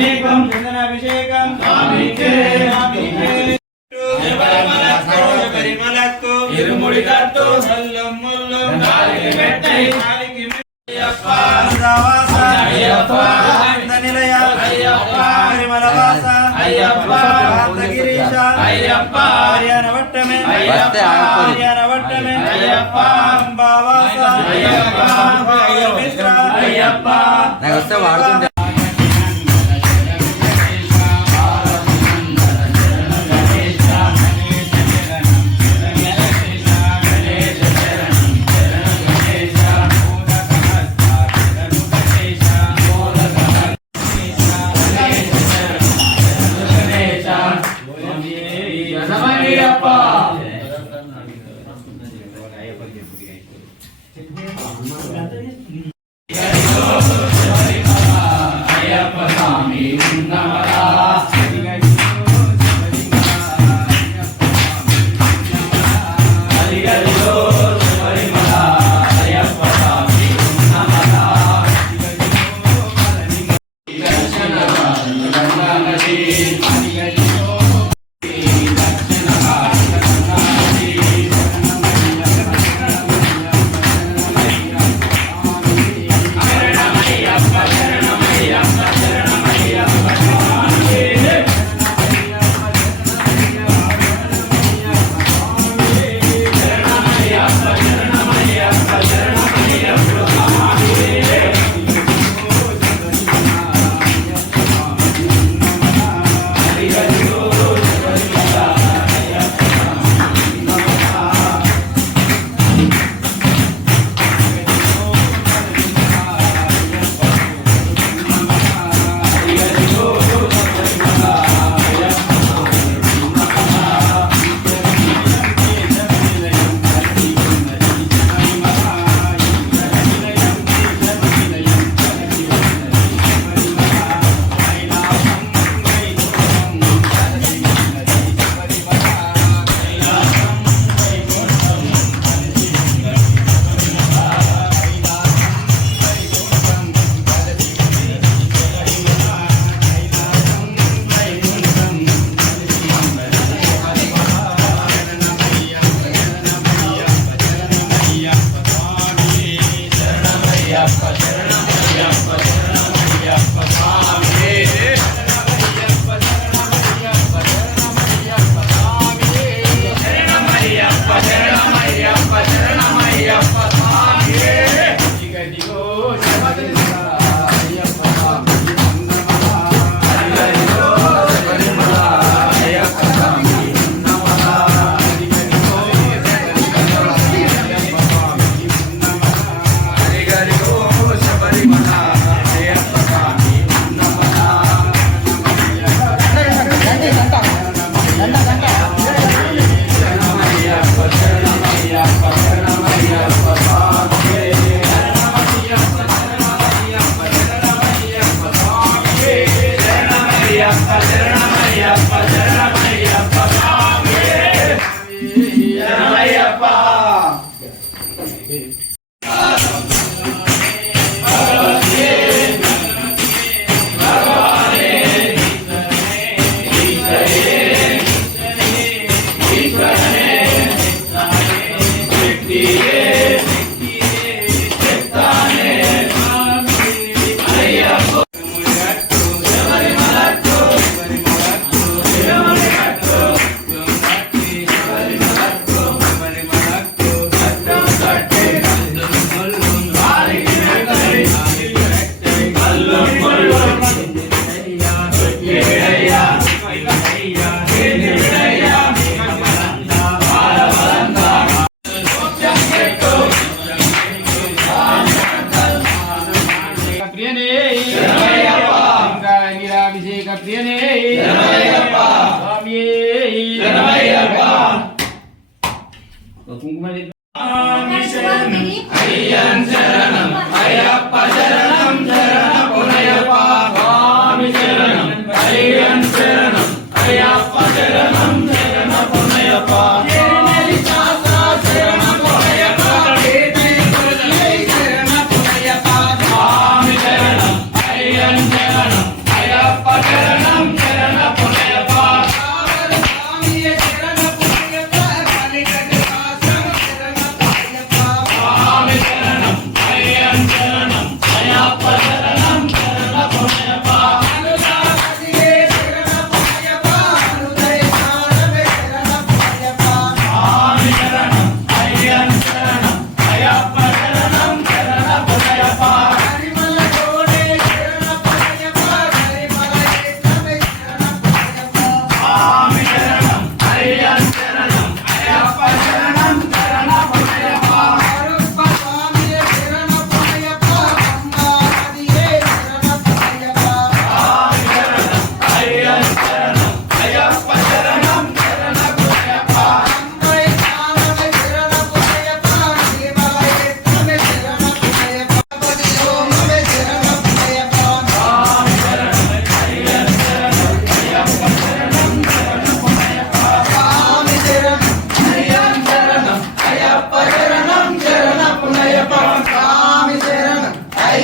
అభిషేకం చందనాభిషేకం స్వామికే స్వామికే పరిమళకు ఇరుముడి కట్టు సల్లం ముల్లం నాలికి పెట్టై నాలికి అయ్యప్ప రావాస అయ్యప్ప నిలయ అయ్యప్ప పరిమళవాస అయ్యప్ప గిరీశ అయ్యప్ప హరియాణవట్టమే అయ్యప్ప హరియాణవట్టమే అయ్యప్ప అంబావాస అయ్యప్ప మిశ్ర అయ్యప్ప నాకు వస్తే వాడుతుంటే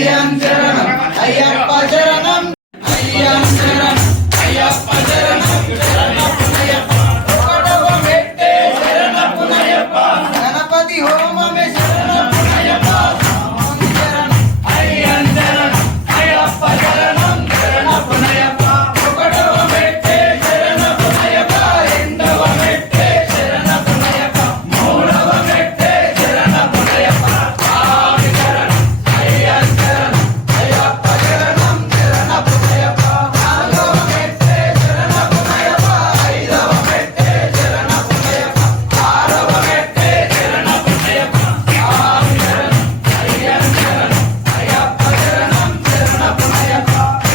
అయ్యన్ శరణం అయ్యప్ప శరణం అయ్యన్ శరణం అయ్యప్ప శరణం శరణపునయ్యప్ప ఒకటవ మెట్టే శరణపునయ్యప్ప గణపతి హోమమే శరణపునయ్యప్ప స్వామి శరణం అయ్యన్ శరణం అయ్యప్ప శరణం శరణపునయ్యప్ప ఒకటవ మెట్టే శరణపునయ్యప్ప రెండవ మెట్టే శరణపునయ్యప్ప మూడవ మెట్టే శరణపునయ్యప్ప స్వామి శరణం అయ్యన్ శరణం అయ్యప్ప శరణం శరణపునయ్యప్ప నాలుగవ మెట్టే శరణపునయ్యప్ప ఐదవ మెట్టే శరణపునయ్యప్ప ఆరవ మెట్టే శరణపునయ్యప్ప స్వామి శరణం అయ్యన్ శరణం అయ్యప్ప శరణం శరణపునయ్యప్ప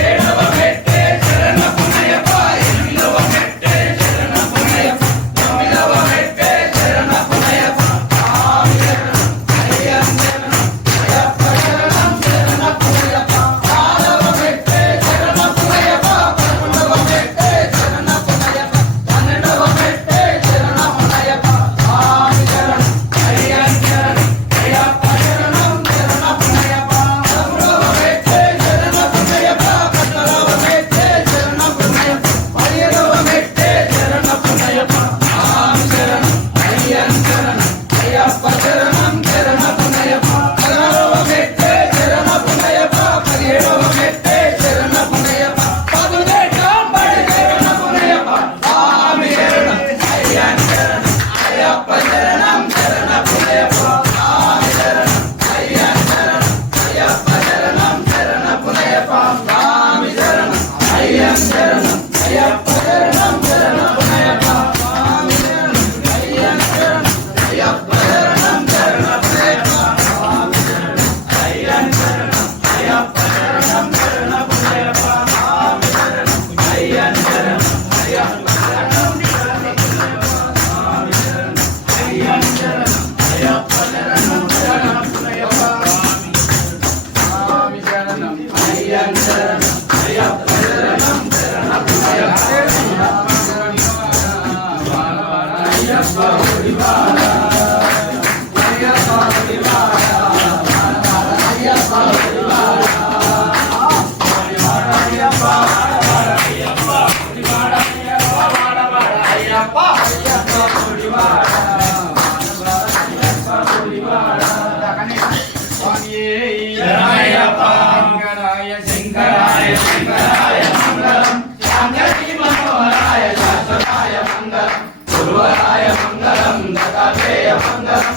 ఏడవ మెట్టే శరణపునయ్యప్ప ఎనిమిదవ మెట్టే శరణపునయ్యప్ప తొమ్మిదవ మెట్టే శరణపునయ్యప్ప స్వామి శరణం అయ్యన్ శరణం అయ్యప్ప శరణం శరణపునయ్యప్ప ఆరవ మెట్టే శరణపునయ్యప్ప పదకొండవ మెట్టే శరణపునయ్యప్ప పన్నెండవ మెట్టే శరణపునయ్యప్ప స్వామి శరణం అయ్యన్ శరణం అయ్యప్ప శరణం శరణపునయ్యప్ప పదమూడవ మెట్టే శరణపునయ్యప్ప పద్నాలుగవ మెట్టే శరణపునయ్యప్ప పదిహేడవ మెట్టే శరణపునయ్యప్ప స్వామి శరణం అయ్యన్ శరణం అయ్యప్ప శరణం శరణపునయ్యప్ప పదహారవ మెట్టే శరణపునయ్యప్ప పదిహేడవ మెట్టే శరణపునయ్యప్ప పదునెట్టాంబడి శరణపునయ్యప్ప స్వామి శరణం అయ్యన్ శరణం అయ్యప్ప శరణం శరణపునయ్యప్ప స్వామి శరణం అయ్యన్ శరణం అయ్యప్ప శరణం శరణపునయ్యప్ప స్వామి శరణం అయ్యన్ శరణం అయ్యప్ప శరణం శరణపునయ్యప్ప స్వామి శరణం అయ్యన్ శరణం అయ్యప్ప శరణం శరణపునయ్యప్ప స్వామి శరణం అయ్యన్ శరణం అయ్యప్ప శరణం శరణపునయ్యప్ప స్వామి శరణం అయ్యన్ శరణం అయ్యప్ప శరణం శరణపునయ్యప్ప స్వామి శరణం అయ్యన్ శరణం అయ్యప్ప శరణం శరణపునయ్యప్ప స్వామి శరణం అయ్యన్ శరణం అయ్యప్ప శరణం శరణపునయ్యప్ప అయ్యప్ప గుడివాడ అయ్యప్ప గుడివాడ అయ్యప్ప గుడివాడ అయ్యప్ప అయ్యప్ప గుడివాడ అయ్యప్ప అయ్యప్ప గుడివాడ అయ్యప్ప గుడివాడ స్వామియే శరణయ్యప్ప శంకరాయ శంకరాయ శంకరాయ మంగళం శాంతి మనోహరాయ శాశ్వతాయ మంగళం గురువరాయ మంగళం దత్తాత్రేయ మంగళం